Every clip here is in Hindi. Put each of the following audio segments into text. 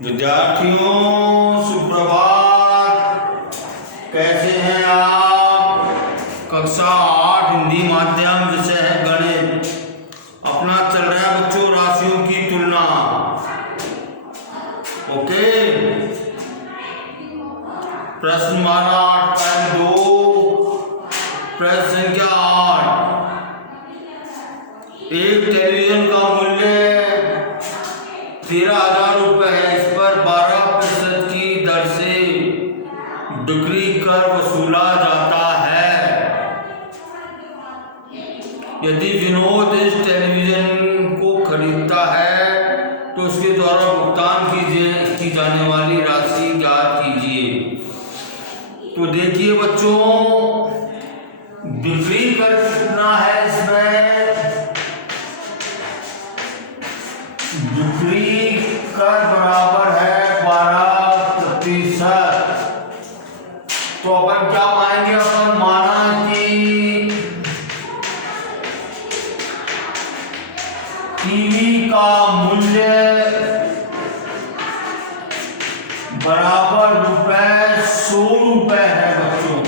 विद्यार्थियों सुप्रभात। कैसे हैं आप? कक्षा 8 हिंदी माध्यम विषय है गणित। अपना चल रहा है बच्चों राशियों की तुलना। ओके, प्रश्न हमारा 8.2 प्रश्न संख्या 8। एक टेलीविजन का मूल्य 13,000 रुपये है। इस पर 12% की दर से बिक्री कर वसूला जाता है। यदि विनोद इस टेलीविजन को खरीदता है तो उसके द्वारा भुगतान की जाने वाली राशि ज्ञात कीजिए। तो देखिए बच्चों, बिक्री कर कितना है इसमें? बिक्री कर बराबर है 12%। तो अपन क्या मानेंगे? अपन माना कि टीवी का मूल्य बराबर ₹100 है बच्चों।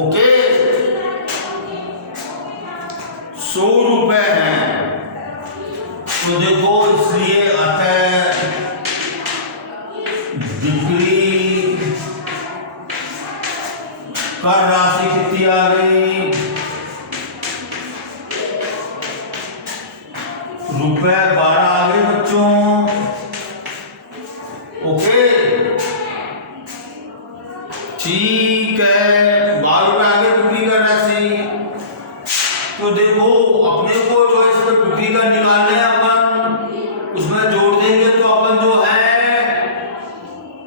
ओके, ₹100 है। तो देखो, इसलिए अतः बिक्री कर राशि कितनी आ गई? ₹12 आ गए बच्चों। ओके, ठीक है, ₹12 आ गए बिक्री कर राशि। तो देखो, अपने को जो इसमें बिक्री का निकालना है, अपन उसमें जोड़ देंगे तो अपन जो है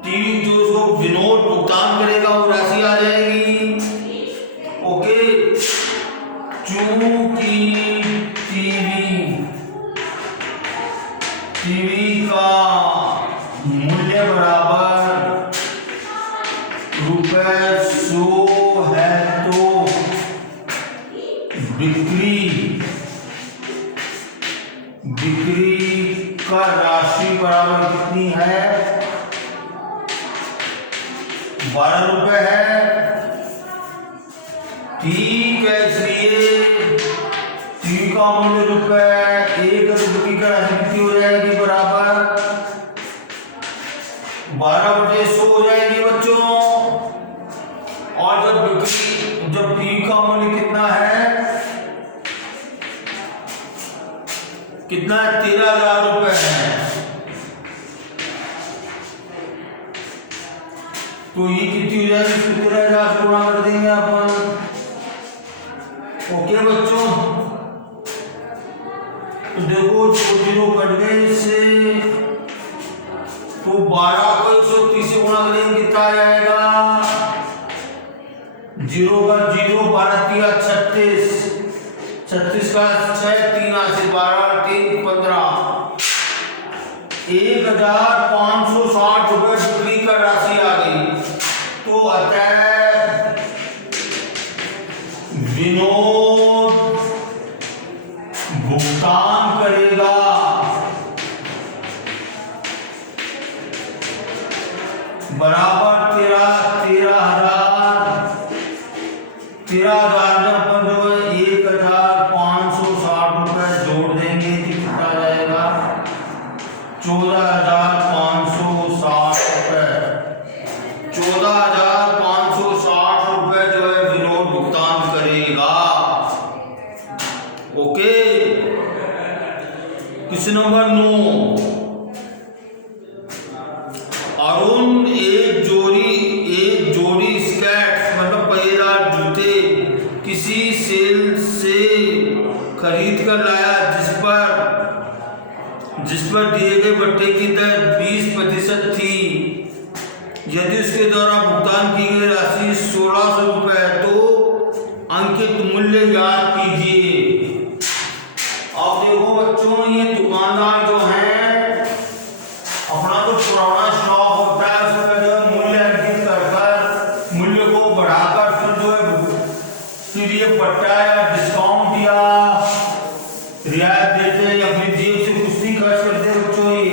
टीवी जो उसको विनोद भुगतान करेगा वो राशि आ जाएगी। ओके, चूंकि टीवी का मूल्य बराबर ₹100 है तो बिक्री का राशि बराबर कितनी है? ₹12 है। ठीक है, इसलिए टीवी का मूल्य ₹1 तो बिक्री का राशि कितनी हो जाएगी? बराबर 12/100 हो जाएगी बच्चों। और जब टीवी का मूल्य कितना है? कितना है? 13,000 रुपए है। तो ये कितनी हो जाएगी? 13,000 से गुणा कर देंगे अपन। ओके बच्चों, तो देखो 0 कट गए इससे, तो 12 को 130 से गुणा करेंगे कितना आ जाएगा? 0 का 0, 12 3 36, 36 का 6 3 से 12 3 15, 1,560 रुपए बिक्री कर राशि आ गई। तो अतः विनोद भुगतान करेगा बराबर 13,000 में अपन जो है 1,560 रुपए जोड़ देंगे कि कितना आ जाएगा? 14,560 रुपए। 14,560 रुपए जो है विनोद भुगतान करेगा। Okay, question number 9। अरुण एक जोड़ी स्केट्स मतलब पहिएदार जूते किसी सेल से खरीद कर लाया, जिस पर दिए गए बट्टे की दर 20% थी। यदि उसके द्वारा भुगतान की गई राशि 1,600 रुपए है तो अंकित मूल्य ज्ञात कीजिए। अब देखो बच्चों, ये दुकानदार जो है अपना जो पुराना स्टॉक होता है उसका जो मूल्य अंकित कर मूल्य को बढ़ाकर फिर ये पट्टा या डिस्काउंट या रियायत देते हैं, अपनी जेब से कुछ नहीं खर्च करते बच्चों। ये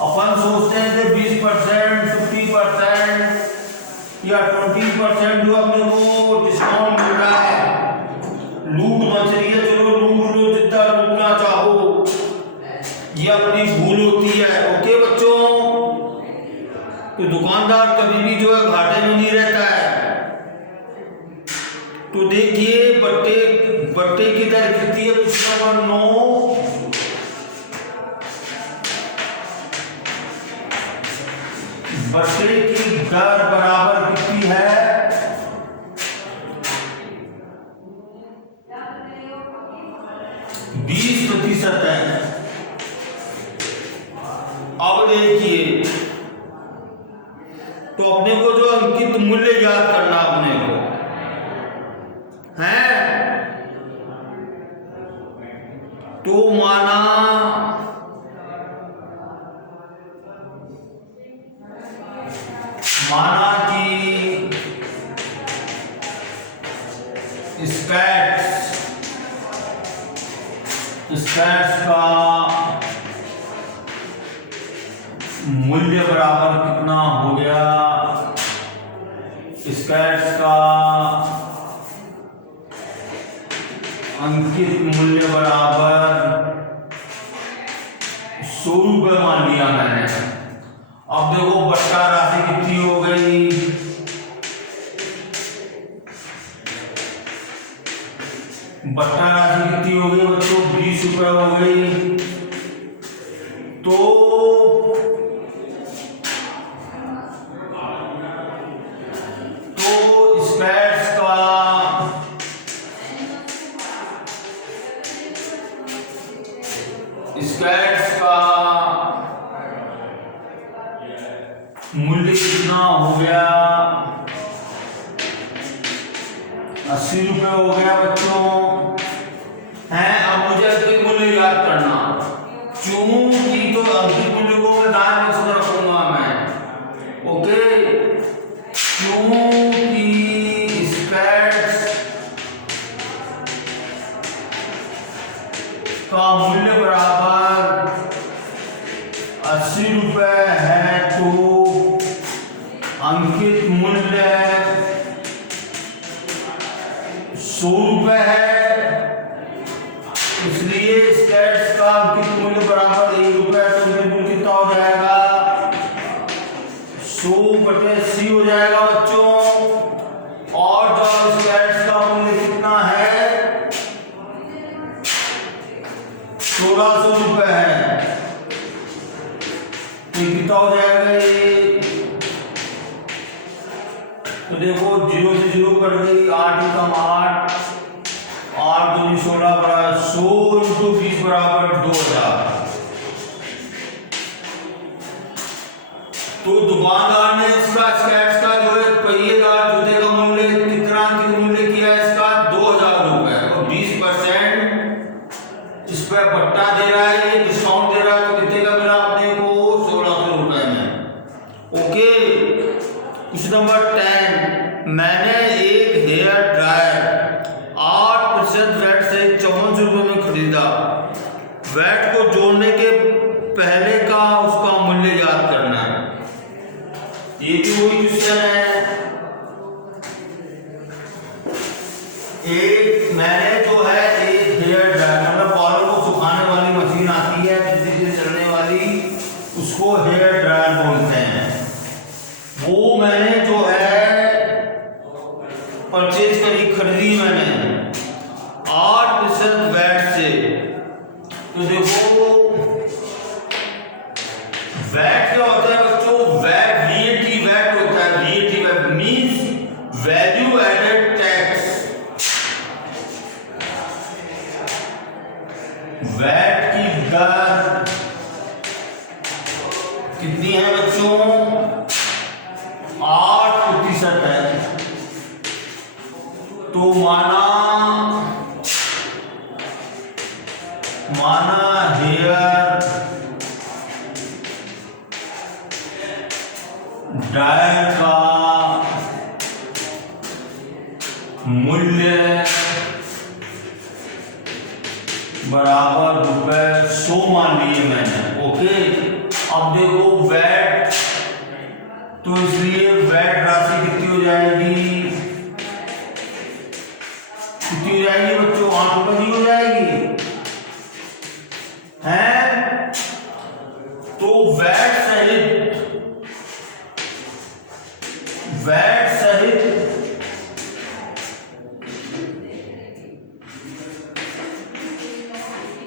अपन सोचते हैं क्या 20% जो अपने को डिस्काउंट मिल रहा है, लूट मच रही है, चलो लूट लो जितना लूटना चाहो, ये अपनी भूल होती है। ओके बच्चों, तो दुकानदार कभी भी जो है घाटे में नहीं रहता है। तो देखिए बट्टे की दर कितनी है, प्रश्न नंबर 9। बट्टे की दर बराबर कितनी है, 20% है। अब देखिए, तो अपने को जो अंकित मूल्य याद करना अपने को है, तो माना कि स्कैट्स का मूल्य बराबर कितना हो गया, स्कैट्स का अंकित मूल्य बराबर 100 रुपये मान लिया मैंने। अब देखो बट्टा राशि कितनी हो गई, बट्टा राशि कितनी हो गई बच्चों, 20 रुपये हो गई। तो स्कैट्स का मूल्य कितना हो गया, 80 रुपये हो गया बच्चों है। अब मुझे अंकित मूल्य याद करना, चूंकि तो अंकित मूल्य को मैं दाएं पक्ष में रखूंगा मैं। ओके, क्योंकि स्कैट्स का मूल्य बराबर 80 रुपये है, तो अंकित मूल्य 100 रुपये है। इसलिए स्कैट्स का अंकित मूल्य बराबर 1 रुपये, तो बिल्कुल कितना हो जाएगा, 100/80 हो जाएगा बच्चों। और जब स्कैट्स का मूल्य कितना है, 1600 रुपये है, तो कितना हो जाएगा ये, तो देखो 0 से 0 कट गई, 8 कम 8, 8 दूनी 16 बराबर 100 × 20 बराबर 2000। तो दुकानदार ने इसका स्कैट्स का जो है पहिएदार जूते का मूल्य कितना मूल्य किया इसका 2000 रुपये, और 20% इस पर बट्टा दे रहा है, ये डिस्काउंट दे रहा है, तो कितने का मिला अपने को, 1600 रुपये में। ओके, क्वेश्चन नंबर 10, मैंने एक हेयर ड्रायर 8% वैट से 5400 रुपये में खरीदा। वैट को जोड़ने के पहले का उसका मूल्य याद करना है। ये भी वही क्वेश्चन है। एक मैंने जो है एक हेयर ड्रायर, मतलब बालों को सुखाने वाली मशीन आती है बिजली से चलने वाली, उसको हेयर ड्रायर बोलते हैं। वो मैंने जो है परचेज करी, खरीदी मैंने 8% वैट से। तो देखो वैट क्या होता है बच्चों, वैट VAT वैट होता है। VAT VAT means value added tax. VAT की दर कितनी है बच्चों, 8% है। तो माना हेयर ड्रायर का मूल्य बराबर ₹100 मान लिए मैंने। ओके, अब देखो वैट, तो इसलिए वैट राशि कितनी हो तो वैट सहित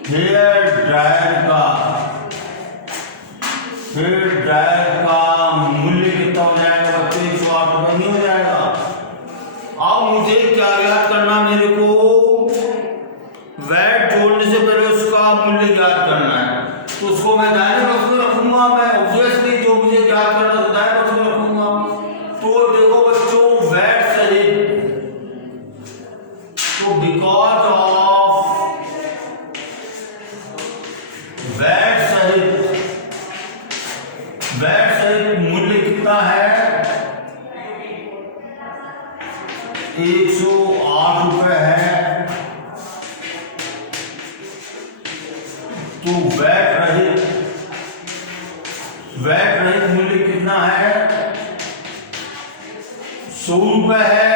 हेयर ड्रायर का मूल्य कितना हो जाएगा बच्चों? 108 रुपए नहीं हो जाएगा। अब मुझे क्या याद करना, मेरे को वैट जोड़ने से पहले उसका मूल्य ज्ञात करना है। तो उसको मैं दाहिने पक्ष में रखूंगा, मैं ऑब्वियसली जो मुझे ज्ञात करना है दाहिने पक्ष में रखूंगा। तो देखो बच्चों, वैट सहित, तो बिकॉज ऑफ वैट सहित मूल्य कितना है? 108 रुपए है। तो वैट रहित मूल्य कितना है? 100 रुपए है।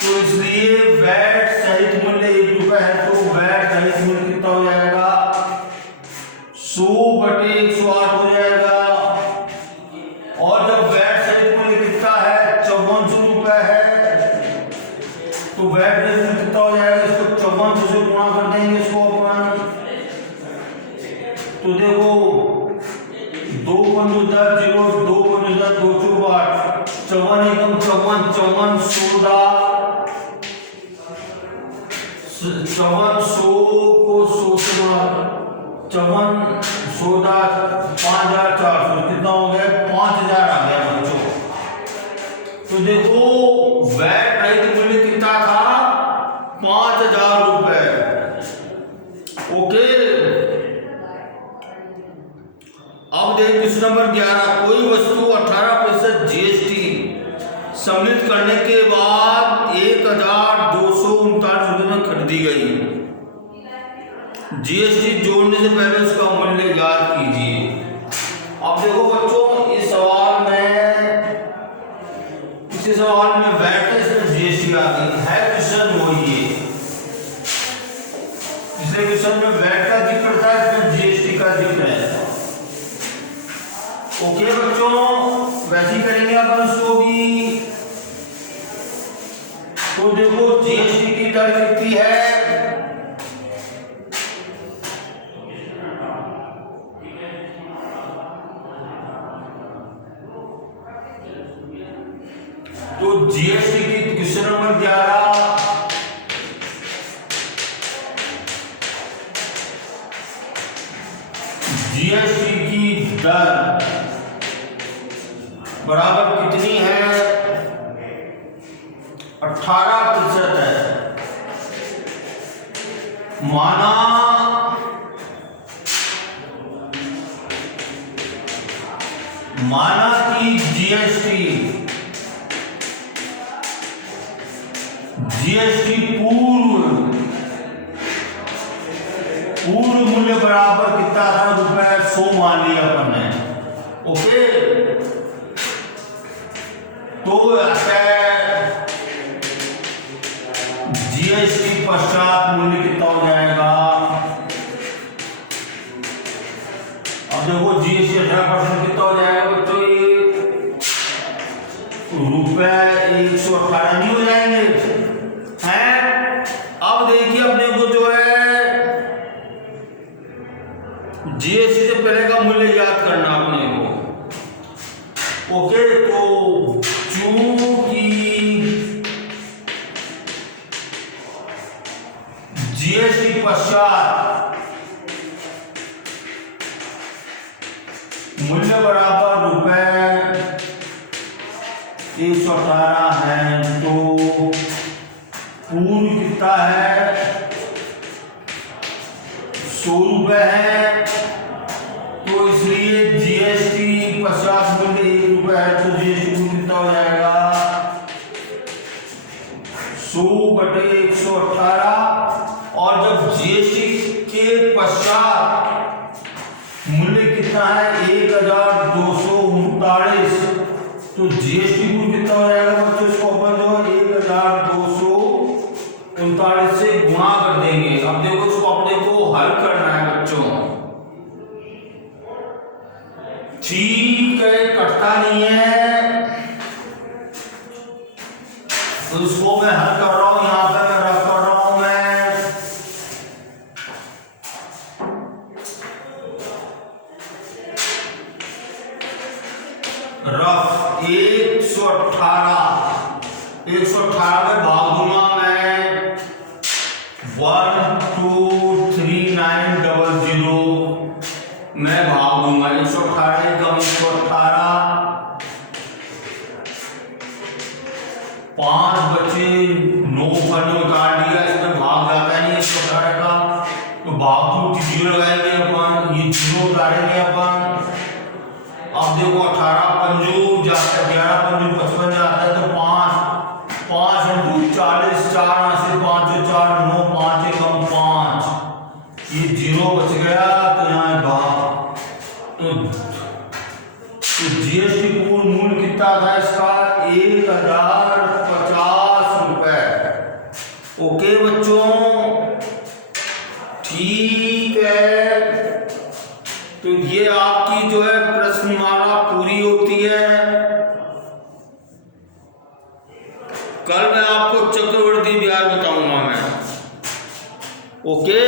तो इसलिए वैट सहित मूल्य 1 रुपए है, तो वैट रहित मूल्य कितना हो जाएगा? 100/108 हो जाएगा। और जब वैट सहित मूल्य कितना है? 5400 रुपए है। तो वैट रहित मूल्य कितना हो जाएगा? इसको 5400 से गुणा कर देंगे इसको अपन। तो देखो 2 पंजो 10, 0 2 पंजो 10, 2 चौक 8, 54 एकम 54, 54 14, 5400 को 100 से गुणा, 54 14 5400 कितना हो गया? 5000 आ गया बच्चों। तो देखो वैट रहित मूल्य कितना था? 5000 रुपए। ओके, अब देखिए क्वेश्चन नंबर 11। कोई वस्तु 18% जीएसटी सम्मिलित करने के बाद 1239 रुपए में खरीदी गई। जीएसटी जोड़ने से पहले उसका मूल्य ज्ञात कीजिए। अब देखो बच्चों, इस सवाल में वैट है, इसमें जीएसटी आ गई है। क्वेश्चन वही है, पिछले क्वेश्चन में वैट का जिक्र था, इसमें जीएसटी का जिक्र है। ओके बच्चों, वैसे ही करेंगे अपन उसको भी। तो देखो जीएसटी की दर कितनी है? तो जीएसटी की क्वेश्चन नंबर 11, जीएसटी की दर बराबर कितनी है? 18% है। माना कि जीएसटी पूर्व मूल्य बराबर कितना था? ₹100 मान लिया अपन ने। ओके, तो जीएसटी पश्चात मूल्य कितना हो जाएगा? अब देखो जीएसटी 18% कितना हो जाएगा बच्चों? ये ₹118 नहीं हो जाएंगे हैं? अब देखिए अपने को जो है जीएसटी से पहले का मूल्य याद करना अपने को। ओके, तो चूंकि जीएसटी पश्चात मूल्य बराबर ₹118 है, तो पूर्व कितना है? 100 रुपए है। तो इसलिए जीएसटी 50 मूल्य 1 रुपए है, तो जीएसटी कितना हो जाएगा? 100/118। और जब जीएसटी के पश्चात मूल्य कितना है? 1239, तो जीएसटी कितना हो जाएगा बच्चों? इसको अपन जो 1239 से गुणा कर देंगे। अब देखो इसको अपने को हल करना है बच्चों। ठीक है, कटता नहीं है, तो इसको मैं हल कर रहा हूं, यहां पे मैं रफ कर रहा हूं मैं। रफ 118 में भाग दूंगा मैं 123900 मैं भाग दूंगा 118 कम 118 5 बचे 9 फलों काट दिया, इसमें भाग जाता नहीं 118 का, तो भाग टू 0 लगाएंगे अपन, ये 0 उतारेंगे अपन। अब देखो 18 पंजू जाता है, 11 पंजू 55 जाता है, तो 5 इंटू 40 4 से 5 4 9 5 कम 5, ये 0 बच गया, तो यहाँ भाग, तो जीएसटी पूर्ण मूल्य कितना था इसका 1050 रुपए। ओके बच्चों, ठीक है, तो ये आपकी जो है प्रश्नमाला पूरी होती है। कल मैं आपको चक्रवृद्धि ब्याज बताऊंगा मैं। ओके।